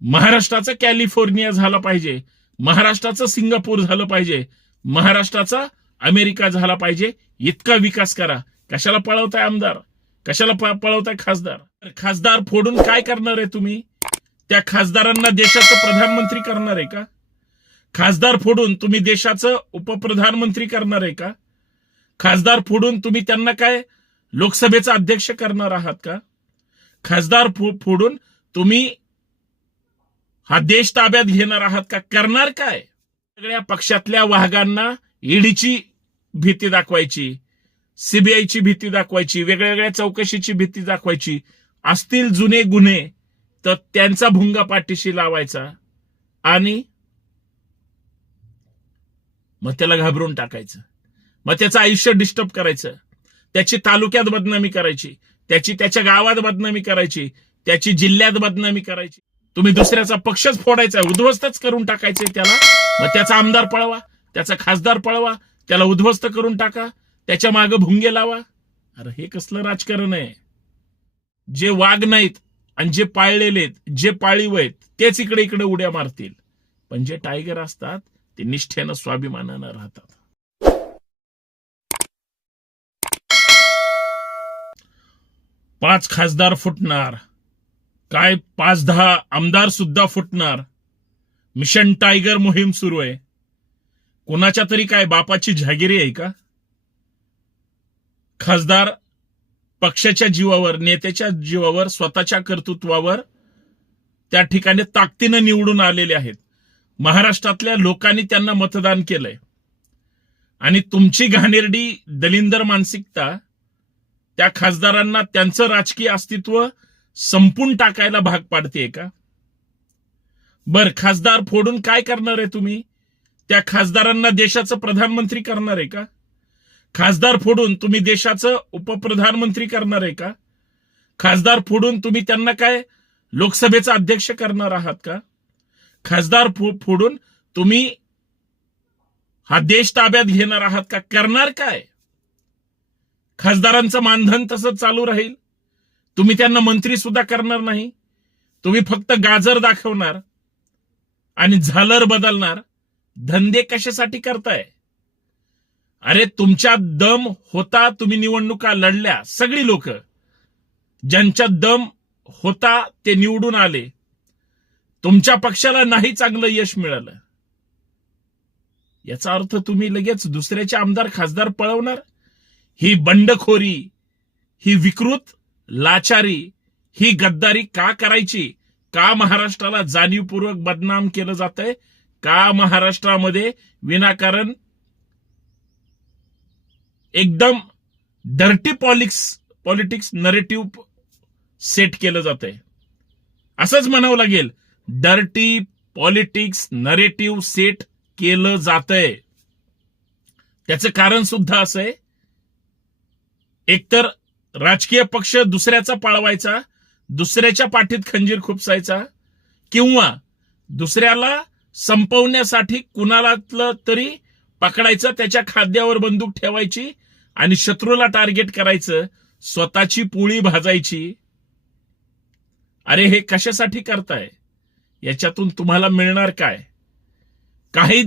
महाराष्ट्राचं कॅलिफोर्निया झाला पाहिजे. महाराष्ट्राचं सिंगापूर झालं पाहिजे. महाराष्ट्राचा अमेरिका झाला पाहिजे. इतका विकास करा. कशाला पळवताय आमदार? कशाला पळवताय खासदार? खासदार फोडून काय करणार आहे तुम्ही? त्या खासदारांना देशाचं प्रधानमंत्री करणार आहे का? खासदार फोडून तुम्ही देशाचं उपप्रधानमंत्री करणार आहे का? खासदार फोडून तुम्ही त्यांना काय लोकसभेचा अध्यक्ष करणार आहात का? खासदार फोडून तुम्ही हा देश ताब्यात घेणार आहात का? करणार काय? सगळ्या पक्षातल्या वाहगांना ईडीची भीती दाखवायची सीबीआयची भीती दाखवायची वेगळ्या वेगळ्या चौकशीची भीती दाखवायची असतील जुने गुन्हे तर त्यांचा भुंगा पाठीशी लावायचा आणि मग त्याला घाबरून टाकायचं. मग त्याचं आयुष्य डिस्टर्ब करायचं. त्याची तालुक्यात बदनामी करायची. त्याची त्याच्या गावात बदनामी करायची. त्याची जिल्ह्यात बदनामी करायची. तुम्ही दुसऱ्याचा पक्षच फोडायचा उद्ध्वस्तच करून टाकायचे त्याला. मग त्याचा आमदार पळवा त्याचा खासदार पळवा त्याला उद्ध्वस्त करून टाका त्याच्यामागे भुंगे लावा. अरे हे कसलं राजकारण आहे? जे वाघ नाहीत आणि जे पाळलेले आहेत जे पाळीव आहेत तेच इकडे इकडे उड्या मारतील. पण जे टायगर असतात ते निष्ठेनं स्वाभिमानानं राहतात. पाच खासदार फुटणार. काय पाच दहा आमदार सुद्धा फुटणार. मिशन टायगर मोहीम सुरू आहे. कोणाच्या तरी काय बापाची जहागिरी आहे का? खासदार पक्षाच्या जीवावर नेत्याच्या जीवावर स्वतःच्या कर्तृत्वावर त्या ठिकाणी ताकदीनं निवडून आलेले आहेत. महाराष्ट्रातल्या लोकांनी त्यांना मतदान केलंय. आणि तुमची घाणेरडी दलिंदर मानसिकता त्या खासदारांना त्यांचं राजकीय अस्तित्व संपून टाकायला भाग पाडते का? बर खासदार फोडून काय करणार आहे तुम्ही? त्या खासदारांना देशाचं प्रधानमंत्री करणार आहे का? खासदार फोडून तुम्ही देशाचं उपप्रधानमंत्री करणार आहे का? खासदार फोडून तुम्ही त्यांना काय लोकसभेचा अध्यक्ष करणार आहात का? खासदार फोडून तुम्ही हा देश ताब्यात घेणार आहात का? करणार काय? खासदारांचं मानधन तसंच चालू राहील. तुम्ही त्यांना मंत्री सुद्धा करणार नाही. तुम्ही फक्त गाजर दाखवणार आणि झालर बदलणार. धंदे कशासाठी करताय? अरे तुमच्या दम होता तुम्ही निवडणुका लढल्या सगळी लोक. ज्यांच्या दम होता ते निवडून आले. तुमच्या पक्षाला नाही चांगलं यश मिळालं. याचा अर्थ तुम्ही लगेच दुसऱ्याचे आमदार खासदार पळवणार? ही बंडखोरी ही विकृत लाचारी ही गद्दारी का करायची? का महाराष्ट्राला जाणीवपूर्वक बदनाम केलं जात आहे का महाराष्ट्रामध्ये विनाकारण एकदम dirty politics politics narrative set केलं जात आहे असंच म्हणावं लागेल डर्टी पॉलिटिक्स नरेटिव्ह सेट केलं जात आहे त्याचं कारण सुद्धा असं आहे एकतर राजकीय पक्ष दुसऱ्याचा पाळवायचा दुसऱ्याच्या पाठीत खंजीर खुपसायचा किंवा दुसऱ्याला संपवण्यासाठी कुणालातलं तरी पकडायचं त्याच्या खाद्यावर बंदूक ठेवायची आणि शत्रूला टार्गेट करायचं स्वतःची पोळी भाजायची. अरे हे कशासाठी करताय? याच्यातून तुम्हाला मिळणार काय? काही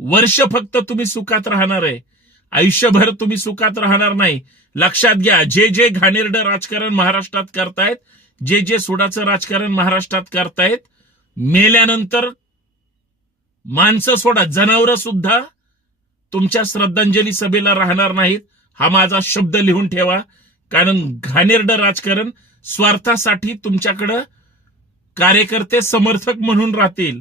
वर्ष फक्त तुम्ही सुखात राहणार आहे. आयुष्यभर तुम्ही सुखात राहणार नाही. लक्षात घ्या जे जे घाणेरडं राजकारण महाराष्ट्रात करतायत जे जे सुडाचं राजकारण महाराष्ट्रात करतायत मेल्यानंतर माणसं सोडा जनावरं सुद्धा तुमच्या श्रद्धांजली सभेला राहणार नाहीत. हा माझा शब्द लिहून ठेवा. कारण घाणेरडं राजकारण स्वार्थासाठी तुमच्याकडं कार्यकर्ते समर्थक म्हणून राहतील.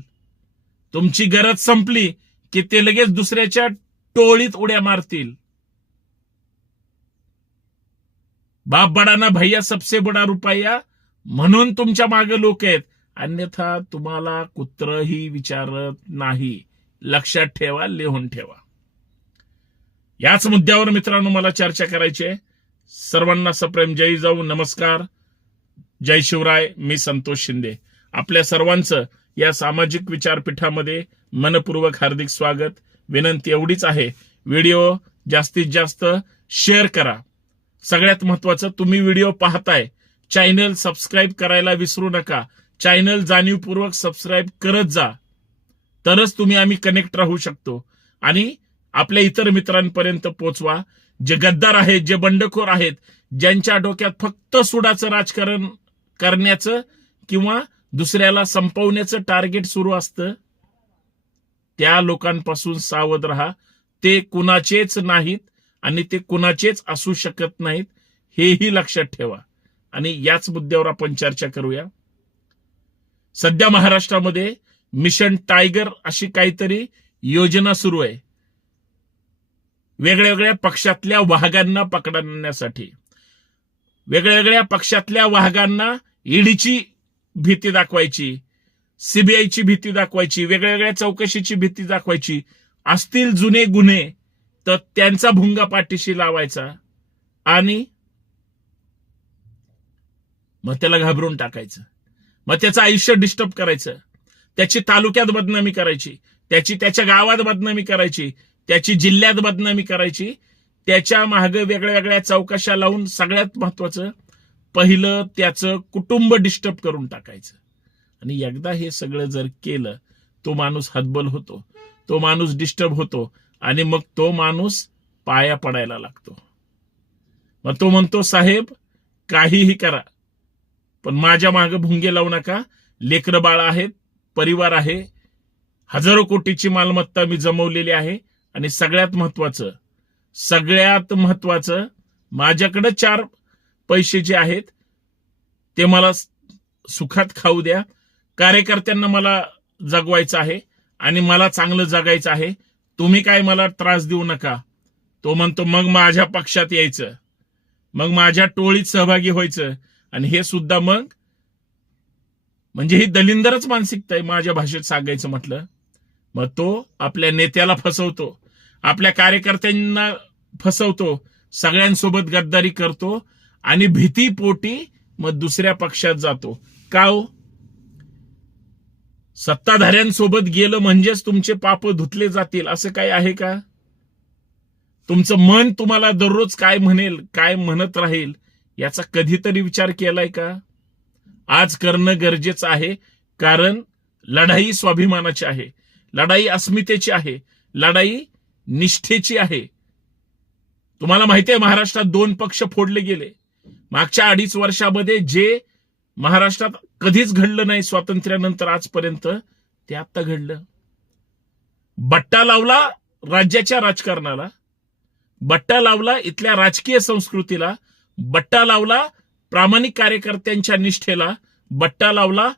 तुमची गरज संपली की ते लगेच दुसऱ्याच्या टोळीत उड्या मारतील. बाप बडाना भैया सबसे बडा रुपया म्हणून तुमच्या मागे लोक आहेत. अन्यथा तुम्हाला कुत्रही विचारत नाही. लक्षात ठेवा लिहून ठेवा. याच मुद्द्यावर मित्रांनो मला चर्चा करायची आहे. सर्वांना सप्रेम. जय जाऊ. नमस्कार. जय शिवराय. मी संतोष शिंदे. आपल्या सर्वांचं या सामाजिक विचारपीठामध्ये मनपूर्वक हार्दिक स्वागत. विनंती एवढीच आहे. व्हिडिओ जास्तीत जास्त शेअर करा. सगळ्यात महत्वाचं तुम्ही व्हिडिओ पाहताय. चॅनल सबस्क्राईब करायला विसरू नका. चॅनल जाणीवपूर्वक सबस्क्राईब करत जा. तरच तुम्ही आम्ही कनेक्ट राहू शकतो. आणि आपल्या इतर मित्रांपर्यंत पोचवा. जे गद्दार आहेत जे बंडखोर आहेत ज्यांच्या डोक्यात फक्त सुडाचं राजकारण करण्याचं किंवा दुसऱ्याला संपवण्याचं टार्गेट सुरू असतं त्या लोकांपासून सावध राहा. ते कुणाचेच नाहीत आणि ते कुणाचेच असू शकत नाहीत हेही लक्षात ठेवा. आणि याच मुद्द्यावर आपण चर्चा करूया. सध्या महाराष्ट्रामध्ये मिशन टायगर अशी काहीतरी योजना सुरू आहे. वेगळ्या वेगळ्या पक्षातल्या वाघांना पकडण्यासाठी. वेगळ्या वेगळ्या पक्षातल्या वाघांना ईडीची भीती दाखवायची. सीबीआयची भीती दाखवायची वेगळ्या वेगळ्या चौकशीची भीती दाखवायची असतील जुने गुन्हे तर त्यांचा भुंगा पाठीशी लावायचा आणि मग त्याला घाबरून टाकायचं. मग त्याचं आयुष्य डिस्टर्ब करायचं. त्याची तालुक्यात बदनामी करायची. त्याची त्याच्या गावात बदनामी करायची. त्याची जिल्ह्यात बदनामी करायची. त्याच्यामागे वेगळ्या वेगळ्या चौकशा लावून सगळ्यात महत्वाचं पहिलं त्याचं कुटुंब डिस्टर्ब करून टाकायचं. आणि एकदा हे सगळं जर केलं तो माणूस हतबल होतो तो माणूस डिस्टर्ब होतो आणि मग तो माणूस पाया पडायला लागतो. मग तो म्हणतो साहेब काहीही करा पण माझ्या मागे भुंगे लावू नका. लेकर बाळ आहेत परिवार आहे हजारो कोटीची मालमत्ता मी जमवलेली आहे आणि सगळ्यात महत्वाचं सगळ्यात महत्वाचं माझ्याकडे चार पैसे जे आहेत ते मला सुखात खाऊ द्या कार्यकर्त्यांना मला जगवायचं आहे आणि मला चांगलं जगायचं आहे. तुम्ही काय मला त्रास देऊ नका. तो म्हणतो मग माझ्या पक्षात यायचं. मग माझ्या टोळीत सहभागी व्हायचं. आणि हे सुद्धा मग म्हणजे ही दलिंदरच मानसिकता आहे माझ्या भाषेत सांगायचं म्हटलं. मग तो आपल्या नेत्याला फसवतो. आपल्या कार्यकर्त्यांना फसवतो. सगळ्यांसोबत गद्दारी करतो आणि भीतीपोटी मग दुसऱ्या पक्षात जातो. का हो? सत्ताधाऱ्यांसोबत गेलं म्हणजेच तुमचे पाप धुतले जातील असं काय आहे का? तुमचं मन तुम्हाला दररोज काय म्हणेल काय म्हणत राहील याचा कधीतरी विचार केलाय का? आज करणं गरजेचं आहे कारण लढाई स्वाभिमानाची आहे लढाई अस्मितेची आहे लढाई निष्ठेची आहे. तुम्हाला माहिती आहे महाराष्ट्रात दोन पक्ष फोडले गेले. मागच्या अडीच वर्षामध्ये जे महाराष्ट्रात कधीच घडलं नाही स्वातंत्र्यानंतर आजपर्यंत. ते आता घडलं. बट्टा लावला राज्याच्या राजकारणाला. बट्टा लावला इथल्या राजकीय संस्कृतीला. बट्टा लावला प्रामाणिक कार्यकर्त्यांच्या निष्ठेला. बट्टा लावला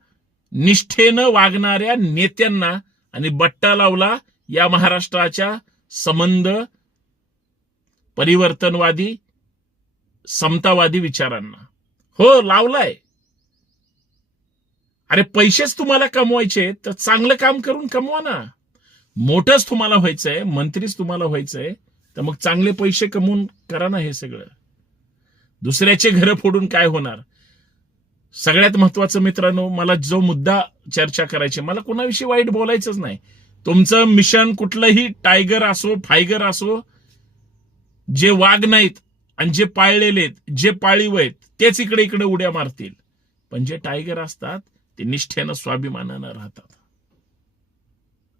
निष्ठेनं वागणाऱ्या नेत्यांना. आणि बट्टा लावला या महाराष्ट्राच्या संबंध परिवर्तनवादी समतावादी विचारांना. हो लावलाय. अरे पैसेच तुम्हाला कमवायचे तर चांगलं काम करून कमवा ना. मोठंच तुम्हाला व्हायचंय मंत्रीच तुम्हाला व्हायचंय तर मग चांगले पैसे कमवून करा ना हे सगळं. दुसऱ्याचे घर फोडून काय होणार? सगळ्यात महत्वाचं मित्रांनो मला जो मुद्दा चर्चा करायची मला कोणाविषयी वाईट बोलायचंच नाही. तुमचं मिशन कुठलंही टायगर असो फायगर असो जे वाघ नाहीत आणि जे पाळलेले आहेत जे पाळीव आहेत तेच इकडे इकडे उड्या मारतील. पण जे टायगर असतात ते निष्ठेनं स्वाभिमानानं राहतात.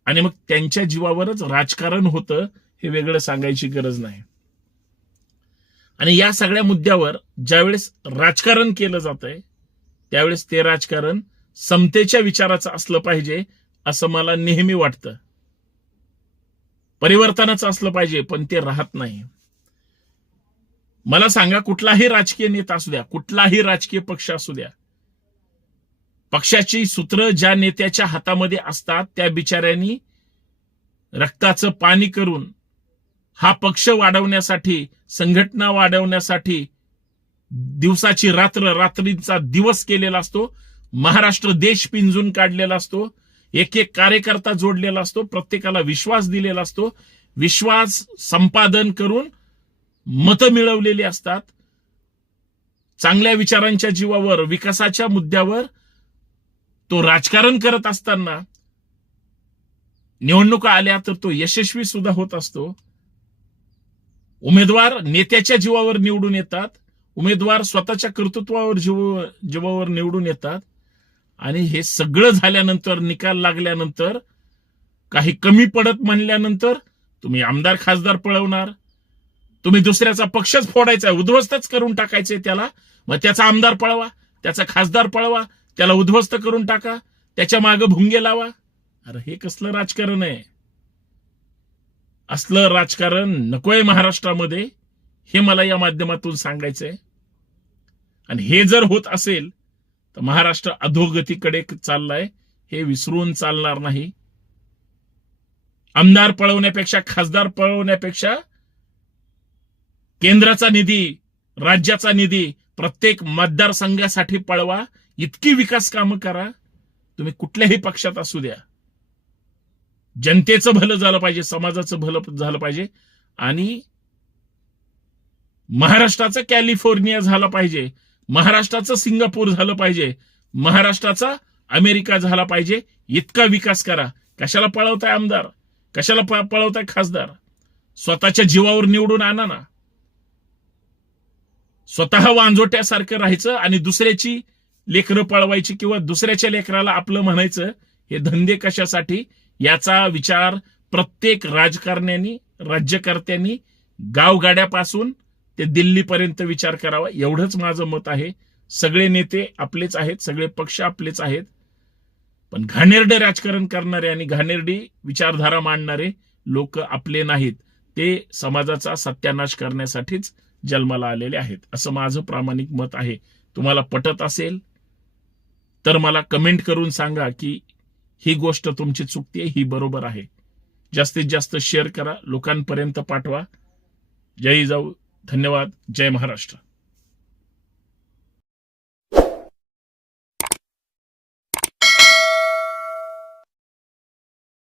आणि मग त्यांच्या जीवावरच राजकारण होतं हे वेगळं सांगायची गरज नाही. आणि या सगळ्या मुद्द्यावर ज्यावेळेस राजकारण केलं जात आहे त्यावेळेस ते राजकारण समतेच्या विचाराचं असलं पाहिजे असं मला नेहमी वाटतं. परिवर्तनाचं असलं पाहिजे पण ते राहत नाही. मला सांगा कुठलाही राजकीय नेता असू द्या कुठलाही राजकीय पक्ष असू द्या पक्षाची सूत्र ज्या नेत्याच्या हातामध्ये असतात त्या बिचाऱ्यांनी रक्ताचं पाणी करून हा पक्ष वाढवण्यासाठी संघटना वाढवण्यासाठी दिवसाची रात्र रात्रीचा दिवस केलेला असतो महाराष्ट्र देश पिंजून काढलेला असतो एक एक कार्यकर्ता जोडलेला असतो प्रत्येकाला विश्वास दिलेला असतो विश्वास संपादन करून मतं मिळवलेली असतात. चांगल्या विचारांच्या जीवावर विकासाच्या मुद्द्यावर तो राजकारण करत असताना निवडणुका आल्या तर तो यशस्वी सुद्धा होत असतो. उमेदवार नेत्याच्या जीवावर निवडून येतात. उमेदवार स्वतःच्या कर्तृत्वावर जीव जीवावर निवडून येतात. आणि हे सगळं झाल्यानंतर निकाल लागल्यानंतर काही कमी पडत म्हणल्यानंतर तुम्ही आमदार खासदार पळवणार. तुम्ही दुसऱ्याचा पक्षच फोडायचा उद्ध्वस्तच करून टाकायचे त्याला. मग त्याचा आमदार पळवा त्याचा खासदार पळवा त्याला उद्ध्वस्त करून टाका त्याच्यामागे भुंगे लावा. अरे हे कसलं राजकारण आहे? असलं राजकारण नकोय महाराष्ट्रामध्ये हे मला या माध्यमातून सांगायचंय. आणि हे जर होत असेल तर महाराष्ट्र अधोगतीकडे चाललाय हे विसरून चालणार नाही. आमदार पळवण्यापेक्षा खासदार पळवण्यापेक्षा केंद्राचा निधी राज्याचा निधी प्रत्येक मतदारसंघासाठी पळवा इतकी विकास कामं करा तुम्ही कुठल्याही पक्षात असू द्या. जनतेचं भलं झालं पाहिजे समाजाचं भलं झालं पाहिजे आणि महाराष्ट्राचं कॅलिफोर्निया झालं पाहिजे महाराष्ट्राचं सिंगापूर झालं पाहिजे महाराष्ट्राचा अमेरिका झाला पाहिजे इतका विकास करा. कशाला पळवताय आमदार? कशाला पळवताय खासदार? स्वतःच्या जीवावर निवडून आणा ना. स्वतः वांजोट्यासारखं राहायचं आणि दुसऱ्याची लेकरं पळवायची किंवा दुसऱ्याच्या लेकराला आपलं म्हणायचं हे धंदे कशासाठी? याचा विचार प्रत्येक राजकारण्यांनी राज्यकर्त्यांनी गावगाड्यापासून ते दिल्लीपर्यंत विचार करावा. एवढंच माझं मत आहे. सगळे नेते आपलेच आहेत सगळे पक्ष आपलेच आहेत. पण घाणेरडे राजकारण करणारे आणि घाणेरडी विचारधारा मांडणारे लोक आपले नाहीत. ते समाजाचा सत्यानाश करण्यासाठीच जन्माला आलेले आहेत. असं माझं प्रामाणिक मत आहे. तुम्हाला पटत असेल तर मला कमेंट करून सांगा की ही गोष्ट तुमची चुकतीये ही बरोबर आहे. जास्तीत जास्त शेअर करा लोकांपर्यंत पाठवा. जय जाऊ धन्यवाद जय महाराष्ट्र.